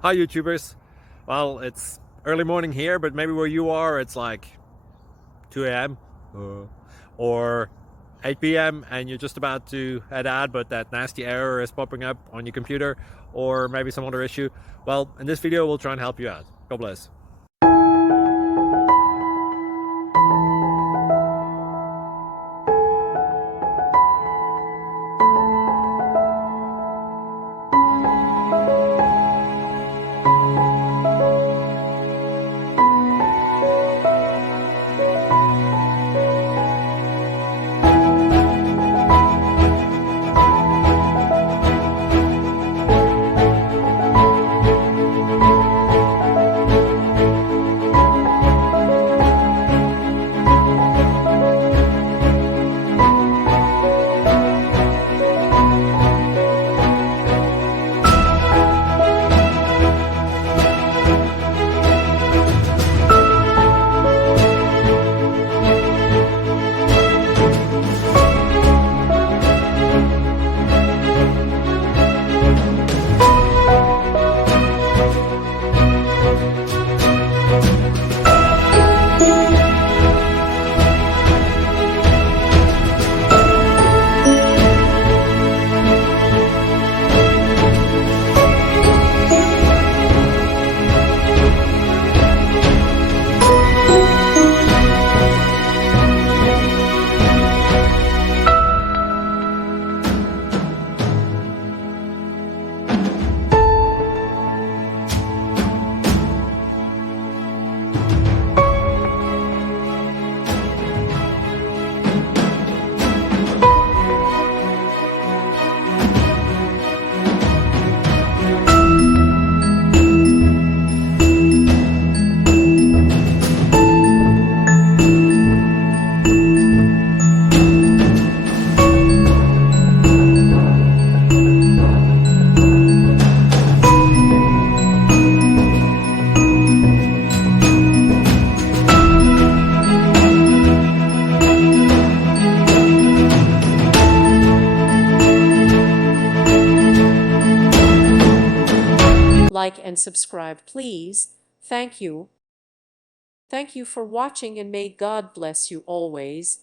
Hi YouTubers. Well, it's early morning here, but maybe where you are it's like 2 a.m. or 8 p.m. and you're just about to head out, but that nasty error is popping up on your computer, or maybe some other issue. Well, in this video we'll try and help you out. God bless. Like and subscribe, please. Thank you. Thank you for watching, and may God bless you always.